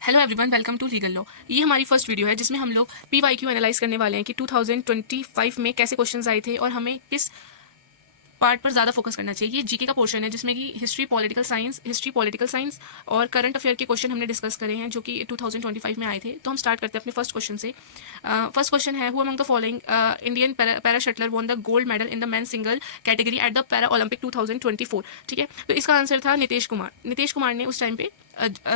Hello everyone, welcome to legal law. ये हमारी first video है जिसमें हम लोग पीवाईक्यू एनालाइज करने वाले हैं कि 2025 में कैसे क्वेश्चंस आए थे और हमें किस पार्ट पर ज़्यादा फोकस करना चाहिए। ये जीके का पोर्शन है जिसमें कि हिस्ट्री पॉलिटिकल साइंस और करंट अफेयर के क्वेश्चन हमने डिस्कस करे हैं जो कि 2025 में आए थे। तो हम स्टार्ट करते हैं अपने फर्स्ट क्वेश्चन से। फर्स्ट क्वेश्चन है, who among the following Indian para shuttler won the gold medal in the men single category at the para Olympic 2024। ठीक है, तो इसका आंसर था नीतीश कुमार ने उस टाइम पे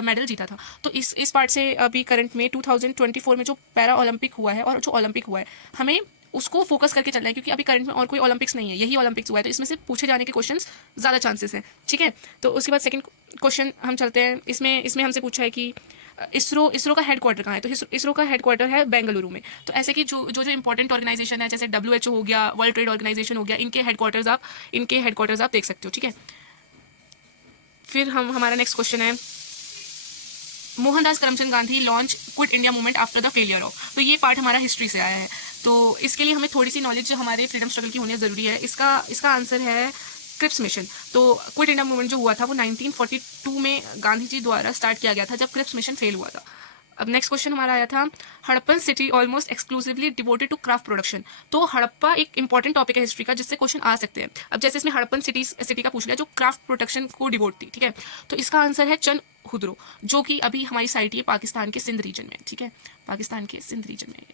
मेडल जीता था। तो इस पार्ट से अभी करंट में 2024 में जो पैरा ओलंपिक हुआ है और जो ओलंपिक हुआ है हमें उसको फोकस करके चलना है, क्योंकि अभी करंट में और कोई ओलंपिक्स नहीं है, यही ओलंपिक्स हुआ है। तो इसमें से पूछे जाने के क्वेश्चंस ज़्यादा चांसेस हैं। ठीक है, तो उसके बाद सेकंड क्वेश्चन हम चलते हैं। इसमें हमसे पूछा है कि इसरो का हेडक्वार्टर कहाँ है। तो इसरो का हेडक्वार्टर है बेंगलुरु में। तो ऐसे कि जो इंपॉर्टेंट ऑर्गेनाइजेशन है जैसे WHO हो गया, वर्ल्ड ट्रेड ऑर्गेनाइजेशन हो गया, इनके हेडक्वार्टर्स आप देख सकते हो। ठीक है, फिर हमारा नेक्स्ट क्वेश्चन है, Mohandas Karamchand Gandhi launch quit India movement after the failure of. तो ये पार्ट हमारा हिस्ट्री से आया है। तो इसके लिए हमें थोड़ी सी नॉलेज हमारे फ्रीडम स्ट्रगल की होनी ज़रूरी है। इसका आंसर है क्रिप्स मिशन। तो क्विट इंडिया मूवमेंट जो हुआ था वो 1942 में गांधी जी द्वारा स्टार्ट किया गया था, जब क्रिप्स मिशन फेल हुआ था। अब नेक्स्ट क्वेश्चन हमारा आया था, Harappan city almost exclusively devoted to craft production. तो हड़प्पा एक इंपॉर्टेंट टॉपिक है हिस्ट्री का जिससे क्वेश्चन आ सकते हैं। अब जैसे इसमें हड़प्पन सिटी का पूछ लिया जो क्राफ्ट प्रोडक्शन को डिवोट थी। ठीक है, तो इसका आंसर है चंद हुद्रो, जो कि अभी हमारी साइट है पाकिस्तान के सिंध रीजन में। ठीक है, पाकिस्तान के सिंध रीजन में।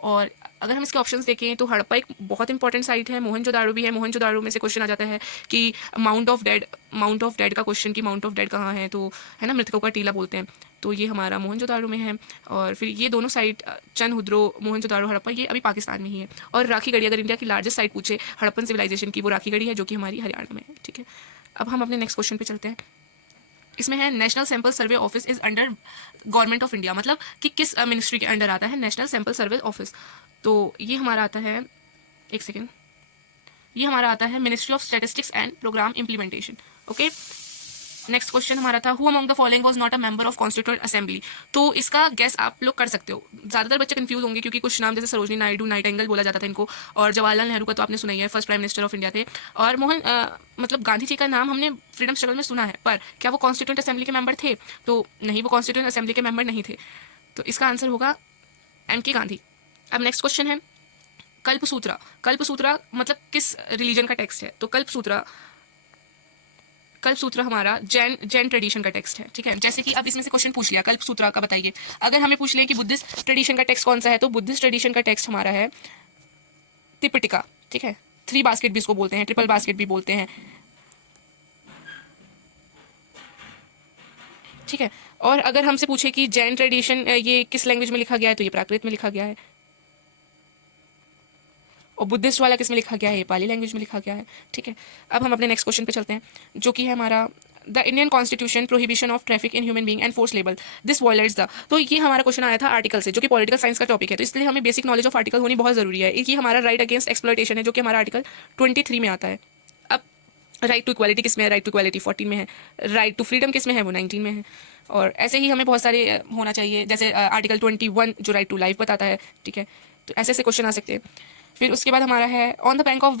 और अगर हम इसके ऑप्शंस देखें तो हड़प्पा एक बहुत इंपॉर्टेंट साइट है। मोहनजोदाड़ो भी है। मोहनजोदाड़ो में से क्वेश्चन आ जाता है कि माउंट ऑफ डेड का क्वेश्चन, कि माउंट ऑफ डेड कहाँ है, तो है ना, मृतकों का टीला बोलते हैं। तो ये हमारा मोहनजोदाड़ो में है। और फिर ये दोनों साइट चंदहुद्रो, मोहनजोदाड़ो, हड़प्पा, ये अभी पाकिस्तान में ही है। और राखीगढ़ी, अगर इंडिया की लार्जेस्ट साइट पूछे हड़प्पन सिविलाइजेशन की, वो राखीगढ़ी है जो कि हमारी हरियाणा में है। ठीक है, अब हम अपने नेक्स्ट क्वेश्चन पे चलते हैं। इसमें है, national sample survey office is under government of India. मतलब कि किस मिनिस्ट्री के अंडर आता है नेशनल सैंपल सर्वे ऑफिस। तो ये हमारा आता है, एक सेकेंड, ये हमारा आता है ministry of statistics and programme implementation. Okay, next question हमारा था, who among the following was not a member of constituent assembly. तो इसका गेस आप लोग कर सकते हो। ज़्यादातर बच्चे कंफ्यूज होंगे क्योंकि कुछ नाम जैसे सरोजनी नायडू, नाइटेंगल बोला जाता था इनको, और जवाहरलाल नेहरू का तो आपने सुना ही है, first prime minister of India थे। और मतलब गांधी जी का नाम हमने फ्रीडम स्ट्रगल में सुना है, पर क्या वो कॉन्स्टिट्यूएंट असेंबली के मेंबर थे? तो नहीं, वो कॉन्स्टिट्यूएंट असेंबली के मेंबर नहीं थे। तो इसका आंसर होगा MK गांधी। अब नेक्स्ट क्वेश्चन है, कल्पसूत्रा मतलब किस रिलीजन का टेक्स्ट है? तो कल्पसूत्र हमारा जैन ट्रेडिशन का टेक्स्ट है। ठीक है, जैसे कि अब इसमें से क्वेश्चन पूछ लिया कल्पसूत्र का बताइए। अगर हमें पूछ लें कि बुद्धिस्ट ट्रेडिशन का टेक्स्ट कौन सा है, तो बुद्धिस्ट ट्रेडिशन का टेक्स्ट हमारा है त्रिपिटका। ठीक है, 3 बास्केट भी इसको बोलते हैं, ट्रिपल बास्केट भी बोलते हैं। ठीक है, और अगर हमसे पूछे कि जैन ट्रेडिशन ये किस लैंग्वेज में लिखा गया है, तो ये प्राकृत में लिखा गया है। और बुद्धिस्ट वाला किस में लिखा गया है? ये पाली लैंग्वेज में लिखा गया है। ठीक है, अब हम अपने नेक्स्ट क्वेश्चन पे चलते हैं, जो कि है हमारा, the Indian constitution prohibition of traffic in human being and force label this violets the. तो ये हमारा क्वेश्चन आया था आर्टिकल से, जो कि पॉलिटिकल साइंस का टॉपिक है। तो इसलिए हमें बेसिक नॉलेज ऑफ आर्टिकल होनी बहुत जरूरी है। ये हमारा राइट अगेंस्ट एक्सप्लॉयटेशन है, जो कि हमारा आर्टिकल 23 में आता है। अब राइट टू इक्वालिटी किस में है? राइट टू इक्वालिटी 14 में है। राइट टू फ्रीडम किस में है? वो 19 में है। और ऐसे ही हमें बहुत सारे होना चाहिए, जैसे आर्टिकल 21 जो राइट टू लाइफ बताता है। ठीक है, तो ऐसे क्वेश्चन आ सकते हैं। फिर उसके बाद हमारा है, on the bank of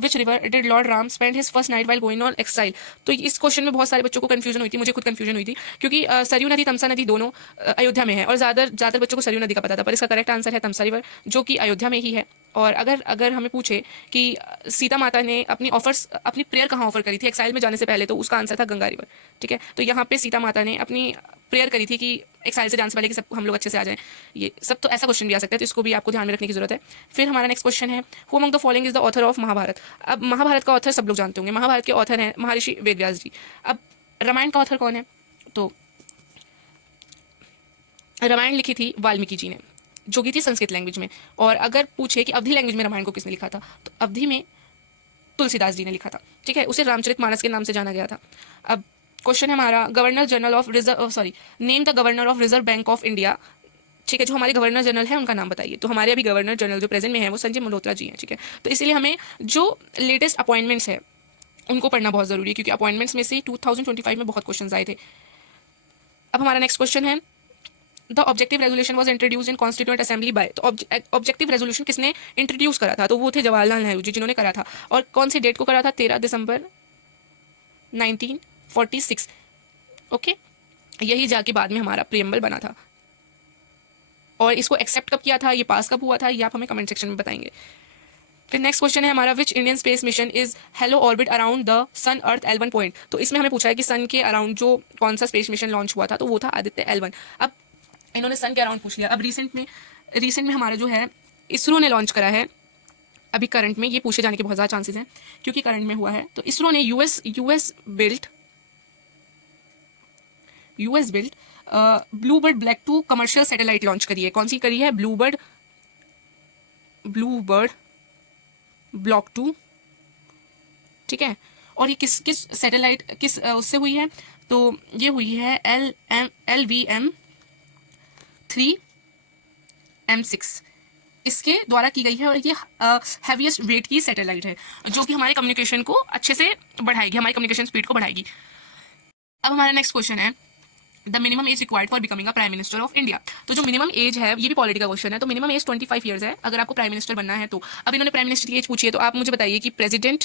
which river did lord Ram spend his first night while going on exile. तो इस क्वेश्चन में बहुत सारे बच्चों को कंफ्यूजन हुई थी, मुझे खुद कंफ्यूजन हुई थी, क्योंकि सरयू नदी, तमसा नदी दोनों अयोध्या में है, और ज़्यादातर बच्चों को सरयू नदी का पता था, पर इसका करेक्ट आंसर है तमसा रिवर, जो कि अयोध्या में ही है। और अगर हमें पूछे कि सीता माता ने अपनी प्रेयर कहाँ ऑफर करी थी एक्साइल में जाने से पहले, तो उसका आंसर था गंगा रिवर। ठीक है, तो यहाँ पे सीता माता ने अपनी प्रेयर करी थी कि एक्साइल से जाने से पहले कि सब हम लोग अच्छे से आ जाएं। ये सब तो ऐसा क्वेश्चन भी आ सकता है, तो इसको भी आपको ध्यान में रखने की जरूरत है। फिर हमारा नेक्स्ट क्वेश्चन है, who among the following is the author of Mahabharata. अब महाभारत का ऑथर सब लोग जानते होंगे, महाभारत के ऑथर हैं महर्षि वेदव्यास जी। अब रामायण का ऑथर कौन है? तो रामायण लिखी थी वाल्मीकि जी ने, जो कि थी संस्कृत लैंग्वेज में। और अगर पूछे कि अवधी लैंग्वेज में रामायण को किसने लिखा था, तो अवधी में तुलसीदास जी ने लिखा था। ठीक है, उसे रामचरितमानस के नाम से जाना गया था। अब क्वेश्चन है हमारा, governor general of name the governor of reserve bank of India. ठीक है, जो हमारे गवर्नर जनरल है उनका नाम बताइए। तो हमारे अभी गवर्नर जनरल जो प्रेजेंट में है वो संजय मल्होत्रा जी हैं। ठीक है, तो इसीलिए हमें जो लेटेस्ट अपॉइंटमेंट्स है उनको पढ़ना बहुत जरूरी है, क्योंकि अपॉइंटमेंट्स में से 2025 में बहुत क्वेश्चन आए थे। अब हमारा नेक्स्ट क्वेश्चन है, the objective resolution was introduce in constituent assembly bye. तो ऑब्जेक्टिव रेजोल्यूशन किसने इंट्रोड्यूस करा था? तो वो थे जवाहरलाल नेहरू जी, जिन्होंने करा था। और कौन सी डेट को करा था? 13 दिसंबर 1946। ओके, यही जाके बाद में हमारा प्रियम्बल बना था। और इसको एक्सेप्ट कब किया था, ये पास कब हुआ था, ये आप हमें कमेंट सेक्शन में बताएंगे। फिर नेक्स्ट क्वेश्चन है हमारा, which Indian space mission is halo orbit around the sun earth L1 point. तो इसमें हमें पूछा है कि सन के अराउंड जो कौन सा स्पेस मिशन लॉन्च हुआ था, तो वो था आदित्य L1। अब इन्होंने सन के अराउंड पूछ लिया। अब रिसेंट में हमारा जो है इसरो ने लॉन्च करा है, अभी करंट में ये पूछे जाने के बहुत ज़्यादा चांसेस हैं क्योंकि करंट में हुआ है। तो इसरो ने US built Bluebird black 2 commercial satellite launch करी है। कौन सी करी है? ब्लूबर्ड ब्लॉक 2, ठीक है। और ये किस सैटेलाइट किस उससे हुई है? तो ये हुई है LVM-3M6 इसके द्वारा की गई है। और ये हैवीएस्ट वेट की सैटेलाइट है जो कि हमारे कम्युनिकेशन को अच्छे से बढ़ाएगी, हमारी कम्युनिकेशन स्पीड को बढ़ाएगी। अब हमारा नेक्स्ट क्वेश्चन है, the minimum age required for becoming a prime minister of India. तो जो मिनिमम एज है, ये भी पॉलिटी का क्वेश्चन है, तो मिनिमम एज 25 ईयर्स है अगर आपको प्राइम मिनिस्टर बनना है तो। अब इन्होंने प्राइम मिनिस्टर की एज पूछी है, तो आप मुझे बताइए कि प्रेसिडेंट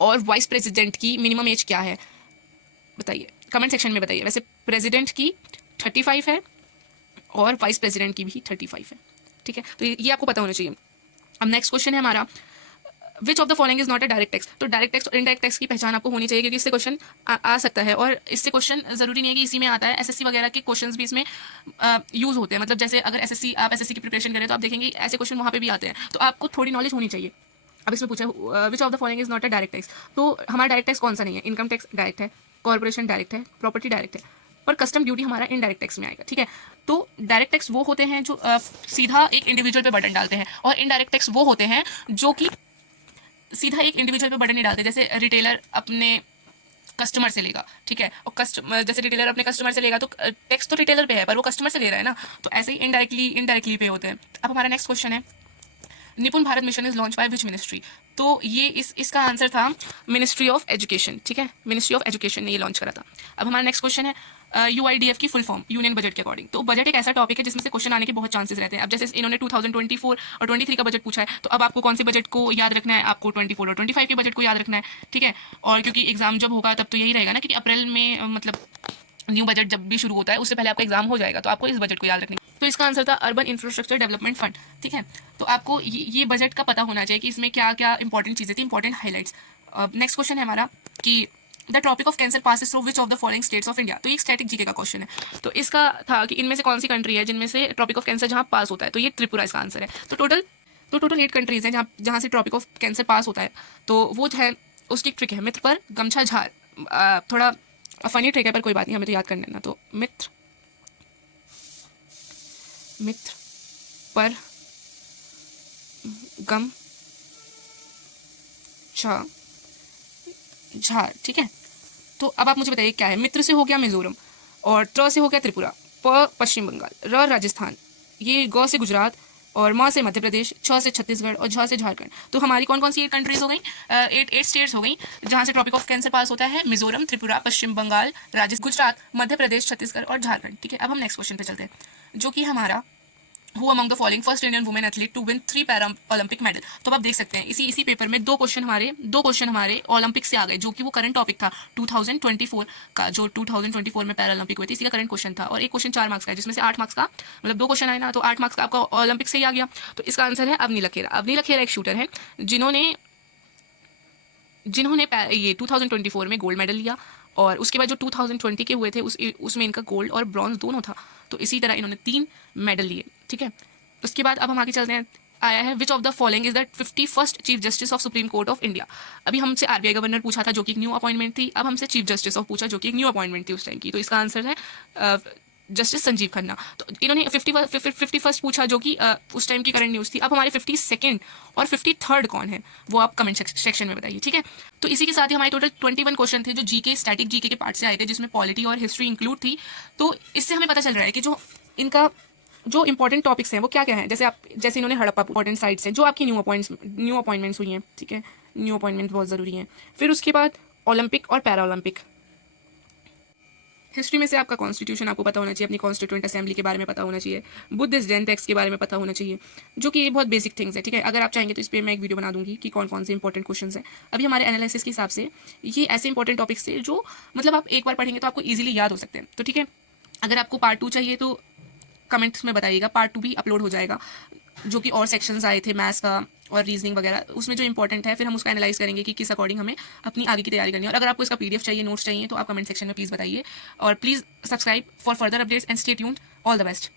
और वाइस प्रेसिडेंट की मिनिमम एज क्या है, बताइए कमेंट सेक्शन में बताइए। वैसे प्रेसिडेंट की 35 है और वाइस प्रेसिडेंट की भी 35 है, ठीक है। तो ये आपको पता होना चाहिए। अब नेक्स्ट क्वेश्चन है हमारा, विच of the following is not a direct tax. तो डायरेक्ट टैक्स और इनडायरेक्ट टैक्स की पहचान आपको होनी चाहिए क्योंकि इससे क्वेश्चन आ सकता है। और इससे क्वेश्चन जरूरी नहीं है कि इसी में आता है, एसएससी वगैरह के क्वेश्चंस भी इसमें यूज होते हैं। मतलब जैसे अगर आप एसएससी की प्रिपरेशन करें तो आप देखेंगे ऐसे क्वेश्चन वहाँ पे भी आते हैं, तो आपको थोड़ी नॉलेज होनी चाहिए। अब इसमें पूछा विच of the following is not a direct tax. तो हमारा डायरेक्ट टैक्स कौन सा नहीं है? इनकम टैक्स डायरेक्ट है, कॉर्पोरेशन डायरेक्ट है, प्रॉपर्टी डायरेक्ट है, पर कस्टम ड्यूटी हमारा इनडायरेक्ट टैक्स में आएगा, ठीक है। तो डायरेक्ट टैक्स वो होते हैं जो सीधा एक इंडिविजुअल पे बर्डन डालते हैं, और इनडायरेक्ट टैक्स वो होते हैं जो कि सीधा एक इंडिविजुअल पे बर्डन नहीं डालते। जैसे रिटेलर अपने कस्टमर से लेगा, ठीक है, और जैसे रिटेलर अपने कस्टमर से लेगा तो टैक्स तो रिटेलर पे है पर वो कस्टमर से ले रहा है ना, तो ऐसे ही इनडायरेक्टली पे होते हैं। अब हमारा नेक्स्ट क्वेश्चन है, निपुण Bharat mission is launch by which ministry. तो ये इसका आंसर था मिनिस्ट्री ऑफ एजुकेशन, ठीक है, मिनिस्ट्री ऑफ एजुकेशन ने ये लॉन्च करा था। अब हमारा नेक्स्ट क्वेश्चन है, UIDF की फुल फॉर्म यूनियन बजट के अकॉर्डिंग। तो बजट एक ऐसा टॉपिक है जिसमें से क्वेश्चन आने के बहुत चांसेस रहते हैं। अब जैसे इन्होंने 2024 और 23 का बजट पूछा है, तो अब आपको कौन से बजट को याद रखना है? आपको 24 और 25 के बजट को याद रखना है, ठीक है। और क्योंकि एग्जाम जब होगा तब तो यही रहेगा ना, क्योंकि अप्रैल में मतलब न्यू बजट जब भी शुरू होता है उससे पहले आपका एग्जाम हो जाएगा, तो आपको इस बजट को याद रखना है। तो इसका आंसर था अर्बन इंफ्रास्ट्रक्चर डेवलपमेंट फंड, ठीक है। तो आपको ये बजट का पता होना चाहिए कि इसमें क्या क्या इंपॉर्टेंट चीज़ें थी, इंपॉर्टेंट हाईलाइट्स। नेक्स्ट क्वेश्चन है हमारा कि the tropic of cancer passes through which of the following states of India. तो ये स्टैटिक जीके का क्वेश्चन है। तो इसका था कि इनमें से कौन सी कंट्री है जिनमें से ट्रॉपिक ऑफ कैंसर जहाँ पास होता है, तो ये त्रिपुरा इसका आंसर है। तो टोटल 8 कंट्रीज हैं जहाँ से ट्रॉपिक ऑफ कैंसर पास होता है। तो वो है, उसकी ट्रिक है मित्र पर गमछा झार। थोड़ा फनी ट्रिक है पर कोई बात नहीं, हमें तो याद कर लेना। तो मित्र पर गम झार, ठीक है। तो अब आप मुझे बताइए क्या है। मित्र से हो गया मिजोरम, और त्र से हो गया त्रिपुरा, प पश्चिम बंगाल, र राजस्थान, ये ग से गुजरात, और म से मध्य प्रदेश, छ से छत्तीसगढ़ और झ से झारखंड। तो हमारी कौन कौन सी 8 कंट्रीज हो गई, 8 स्टेट्स हो गई जहाँ से ट्रॉपिक ऑफ कैंसर पास होता है। मिजोरम, त्रिपुरा, पश्चिम बंगाल, राजस्थान, गुजरात, मध्य प्रदेश, छत्तीसगढ़ और झारखंड, ठीक है। अब हम नेक्स्ट क्वेश्चन पे चलते हैं जो कि हमारा, who among the following first Indian women athlete to win 3 para Olympic medal. तो आप देख सकते हैं इसी पेपर में दो क्वेश्चन हमारे ओलंपिक से आ गए, जो कि वो करंट टॉपिक था 2024 का, जो 2024 में पैरा ओलंपिक हुए थे, इसी का करंट क्वेश्चन था। और एक क्वेश्चन 4 मार्क्स का है जिसमें से 8 मार्क्स का, मतलब 2 क्वेश्चन आए ना, तो 8 मार्क्स का आपका ओलंपिक से ही आ गया। तो इसका आंसर है अवनी लखेरा एक शूटर है जिन्होंने ये 2024 में गोल्ड मेडल लिया, और उसके बाद जो 2020 के हुए थे उसमें इनका गोल्ड और ब्रॉन्ज दोनों था। तो इसी तरह इन्होंने 3 मेडल लिए, ठीक है। उसके बाद अब हम आगे चलते हैं, आया है विच of the following is the 51st chief justice of supreme court of India. अभी हमसे आरबीआई गवर्नर पूछा था जो कि एक न्यू अपॉइंटमेंट थी, अब हमसे चीफ जस्टिस ऑफ पूछा जो कि एक न्यू अपॉइंटमेंट थी उस टाइम की। तो इसका आंसर है जस्टिस संजीव खन्ना। तो इन्होंने 51st पूछा जो कि उस टाइम की करंट न्यूज़ थी। अब हमारे 52nd और 53rd कौन है वो आप कमेंट सेक्शन में बताइए, ठीक है। तो इसी के साथ ही हमारे टोटल 21 क्वेश्चन थे जो जीके स्टैटिक जीके के पार्ट से आए थे, जिसमें पॉलिटी और हिस्ट्री इंक्लूड थी। तो इससे हमें पता चल रहा है कि जो इनका जो इंपॉर्टेंट टॉपिक्स हैं वो क्या क्या हैं। जैसे इन्होंने हड़प्पा इंपॉर्टेंट साइट्स हैं जो आपकी न्यू अपॉइंटमेंट्स हुई हैं, ठीक है, न्यू अपॉइंटमेंट बहुत ज़रूरी हैं। फिर उसके बाद ओलंपिक और पैरा ओलंपिक, हिस्ट्री में से आपका कॉन्स्टिट्यूशन आपको पता होना चाहिए, अपनी कॉन्स्टिट्यूएंट असेंबली के बारे में पता होना चाहिए, बुद्धिस्ट जैन टेक्स्ट के बारे में पता होना चाहिए, जो कि ये बहुत बेसिक थिंग्स है, ठीक है। अगर आप चाहेंगे तो इस पर मैं एक वीडियो बना दूंगी कि कौन कौन से इंपॉर्टेंट क्वेश्चन है। अभी हमारे एनालिसिस के हिसाब से ये ऐसे इंपॉर्टेंट टॉपिक्स थे जो मतलब आप एक बार पढ़ेंगे तो आपको ईजिली याद हो सकते हैं। तो ठीक है, अगर आपको पार्ट 2 चाहिए तो कमेंट्स में बताइएगा, पार्ट 2 भी अपलोड हो जाएगा, जो कि और सेक्शंस आए थे मैथ्स का और रीजनिंग वगैरह, उसमें जो इंपॉर्टेंट है फिर हम उसका एनालाइज करेंगे कि किस अकॉर्डिंग हमें अपनी आगे की तैयारी करनी है। और अगर आपको इसका पीडीएफ चाहिए, नोट्स चाहिए, तो आप कमेंट सेक्शन में प्लीज़ बताइए, और please subscribe for further updates and stay tuned. All the best.